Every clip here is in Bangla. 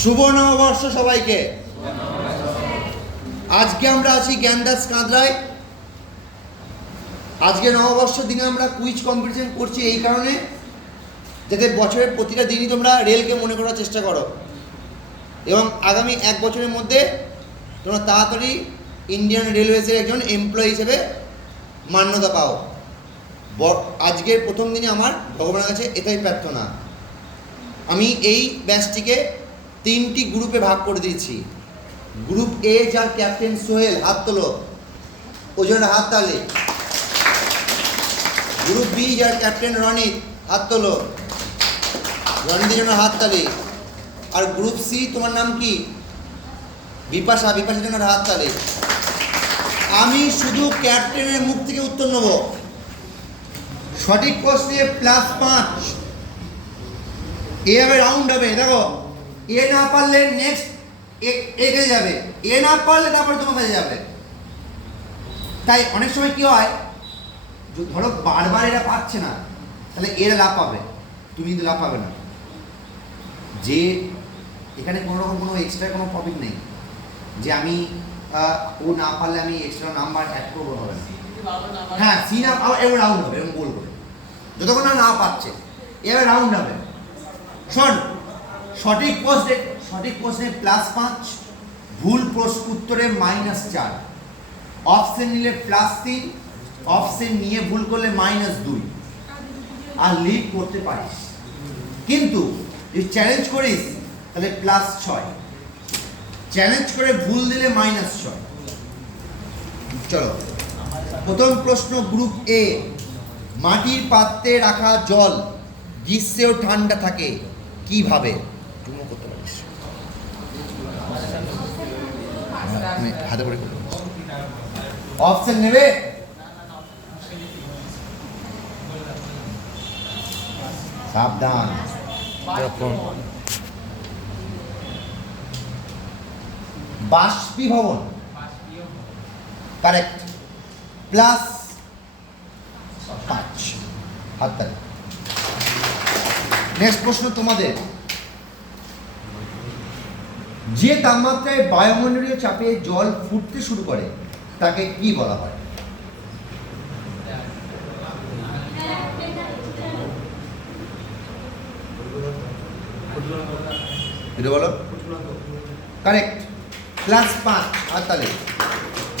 শুভ নববর্ষ সবাইকে। আজকে আমরা আছি জ্ঞানদাস কাঁদরায়। আজকে নববর্ষের দিনে আমরা কুইজ কম্পিটিশন করছি এই কারণে যাতে বছরের প্রতিটা দিনই তোমরা রেলকে মনে করার চেষ্টা করো এবং আগামী এক বছরের মধ্যে তোমরা তাড়াতাড়ি ইন্ডিয়ান রেলওয়েজের একজন এমপ্লয়ি হিসেবে মান্যতা পাও। আজকের প্রথম দিনে আমার ভগবানের কাছে এটাই প্রার্থনা। আমি এই ব্যাচটিকে 3টি গ্রুপে ভাগ করে দিয়েছি। গ্রুপ এ যার ক্যাপ্টেন সোহেল, হাত তোলো, ওই জন্য হাত তালে। গ্রুপ বি যার ক্যাপ্টেন রনিত, হাত তোলো, রনিতের জন্য হাত তালে। আর গ্রুপ সি তোমার নাম কি? বিপাশা, বিপাশার জন্য হাত তালে। আমি শুধু ক্যাপ্টেনের মুখ থেকে উত্তর নেব। সঠিক প্রশ্নে +5। এভাবে রাউন্ড হবে, দেখো এ না পারলে নেক্সট এগে যাবে, এ না পারলে তারপরে তোমার কাছে যাবে। তাই অনেক সময় কি হয়, ধরো বারবার এরা পাচ্ছে না, তাহলে এরা লাভ পাবে, তুমি কিন্তু লাভ পাবে না। যে এখানে কোনো রকম কোনো এক্সট্রা কোনো প্রফিট নেই যে আমি ও না পারলে আমি এক্সট্রা নাম্বার অ্যাড করবো, হবে না। হ্যাঁ, সি না এবার রাউন্ড হবে, এরকম গোল করে যতক্ষণ না পাচ্ছে এবার রাউন্ড হবে। শোন, সঠিক প্রশ্নে +5, ভুল উত্তরে -4, অপশন নিলে +3, অপশন নিয়ে ভুল করলে -2, আর লিড করতে পারিস। কিন্তু যদি চ্যালেঞ্জ করিস তাহলে +6, চ্যালেঞ্জ করে ভুল দিলে -6। চলো, প্রথম প্রশ্ন গ্রুপ এ। মাটির পাত্রে রাখা জল গ্রীষ্মেও ঠান্ডা থাকে কিভাবে? করতে পারিস হাতে করে। অপশন নেবে? সাবধান। বাষ্পীভবন কারেক্ট, +5 হাততালি। নেক্সট প্রশ্ন তোমাদের। যে তাপমাত্রায় বায়ুমণ্ডলীয় চাপে জল ফুটতে শুরু করে তাকে কি বলা হয়? এটা বলো। কারেক্ট, +5 হাততালি।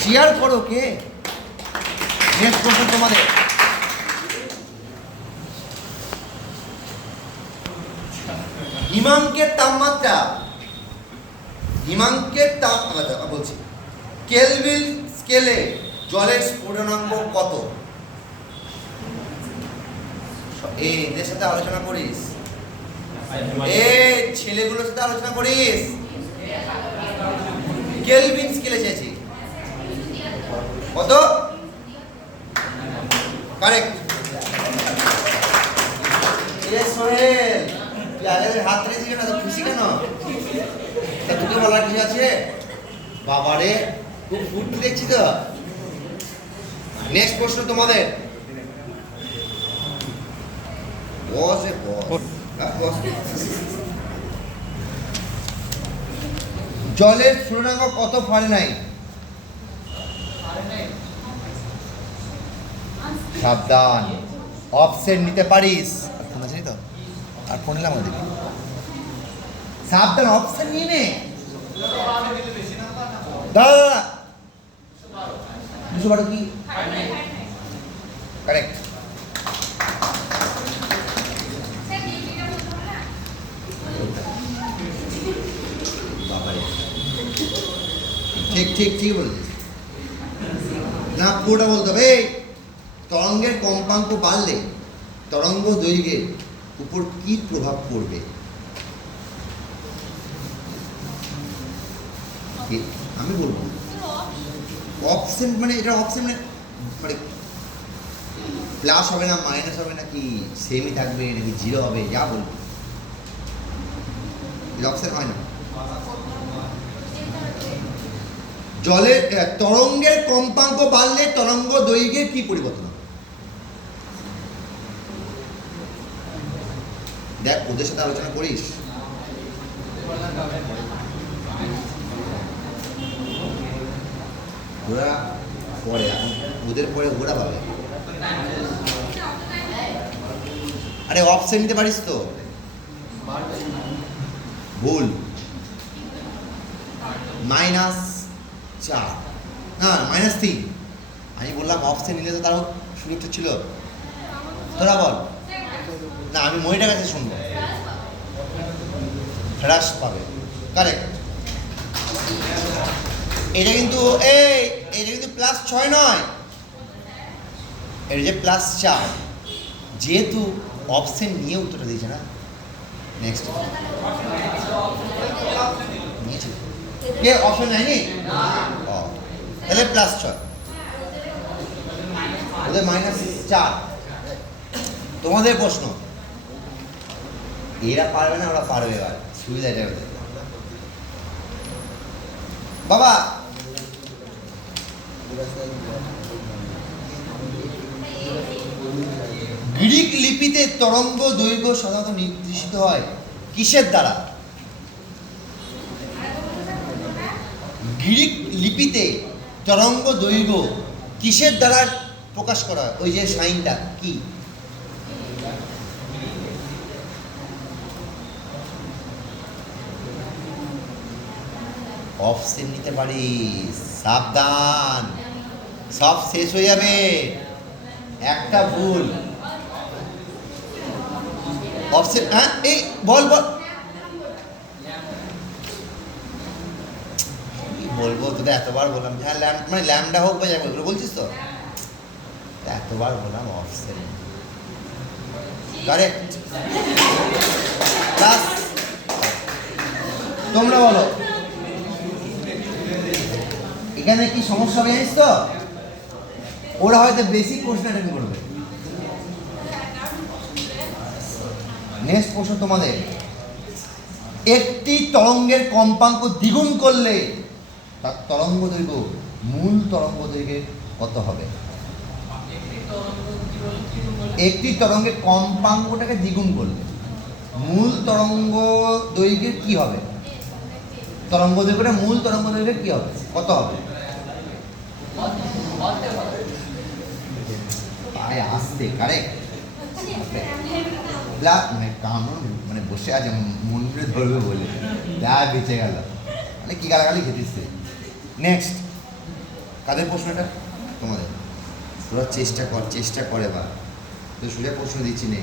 চেয়ার করো কে? নেক্সট প্রশ্ন তোমাদের। হিমাঙ্কের তাপমাত্রা, বলছি কেলভিন স্কেলে জলের স্ফুটনাঙ্ক কত? এদের সাথে আলোচনা করিস, ছেলেগুলোর সাথে আলোচনা করিস। কেলভিন স্কেলে চেয়েছি কত? কারেক্ট। সোহেল, তুই আগে হাত রেখেছি কেন? খুশি কেন? তোকে বলার কিছু আছে? বাবারে, খুব ফুর্তি দেখছি তো। নেক্সট প্রশ্ন তোমাদের। জলের স্ফুটনাঙ্ক কত ফারেনহাইট? সাবধান, অপশন নিতে পারিস। তো আর ফোন নিলাম ওদিকে। সাবধান, অপশন নিয়ে নে। দাদা 212 কি? কারেক্ট। ঠিক ঠিক ঠিক বলছিস না, পুরোটা বলতে হবে। তরঙ্গের কম্পাঙ্ক বাড়লে তরঙ্গ দৈর্ঘ্যের উপর কি প্রভাব পড়বে? আমি বলবো অপশন, মানে এটা অপশন মানে প্লাস হবে না, মাইনাস হবে নাকি সেমই থাকবে নাকি 0 হবে, যা বলবো অপশন হয় না। জলের তরঙ্গের কম্পাঙ্ক বাড়লে তরঙ্গ দৈর্ঘ্যের কি পরিবর্তন? দেখ, ওদের সাথে আলোচনা করিস। ওরা পরে, এখন ওদের পরে ওরা পাবে। আরে অপশন নিতে পারিস তো, ভুল। -4 না -3, আমি বললাম অপশন নিলে তো তারও সুযোগটা ছিল। তোরা বল না, আমি মনিটার কাছে শুনবো। হ্রাস পাবে, কারেক্ট। এটা কিন্তু এটা কিন্তু +6 নয়, এটা যে +4, যেহেতু অপশন নিয়ে উত্তরটা দিয়েছে না। নেক্সট নিয়েছে কে? অপশন নেয়নি, তাহলে +6, ওদের -4। তোমাদের প্রশ্ন, এরা পারবে না, ওরা পারবে। এবার সুবিধা এটা ওদের। বাবা গ্রিক লিপিতে তরঙ্গ দৈর্ঘ্য সাধারণত নির্দেশিত হয় কিসের দ্বারা? গ্রিক লিপিতে তরঙ্গ দৈর্ঘ্য কিসের দ্বারা প্রকাশ করা হয়? ওই যে সাইনটা কি? অপশন নিতে পারিস, সাবধান, সব শেষ হয়ে যাবে, একটা ভুল। অপশন, হ্যাঁ এই বল বল, বলবো তোদের এতবার বললাম, হ্যাঁ মানে ল্যামডা হোক বা যাবে, ওগুলো বলছিস তো, এতবার বললাম অপশন। কারেক্ট। প্লাস তোমরা বলো এখানে কি সমস্যা হবে জানিস তো? ওরা হয়তো বেসিক প্রশ্ন অ্যাটেন্ড করবে। নেক্সট প্রশ্ন তোমাদের, একটি তরঙ্গের কম্পাঙ্ক দ্বিগুণ করলে তার তরঙ্গ দৈর্ঘ্য মূল তরঙ্গ দৈর্ঘ্যের কত হবে? একটি তরঙ্গের কম্পাঙ্কটাকে দ্বিগুণ করলে মূল তরঙ্গ দৈর্ঘ্যের কি হবে? তরঙ্গ দৈর্ঘ্যটা মূল তরঙ্গ দৈর্ঘ্যের কি হবে, কত হবে? আসতে কারেক্ট। মানে বসে আছে মন করে ধরবে বলে, যা বেঁচে গেল, মানে কি গালাগালি খেতেছে। নেক্সট কাদের প্রশ্নটা? তোমাদের। তোরা চেষ্টা করে বা তো সোজা প্রশ্ন দিচ্ছি নে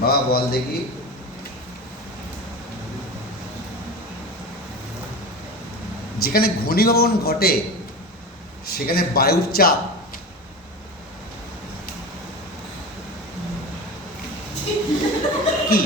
বাবা, বল দেখি। যেখানে ঘনীভবন ঘটে সেখানে বায়ুর চাপ কি?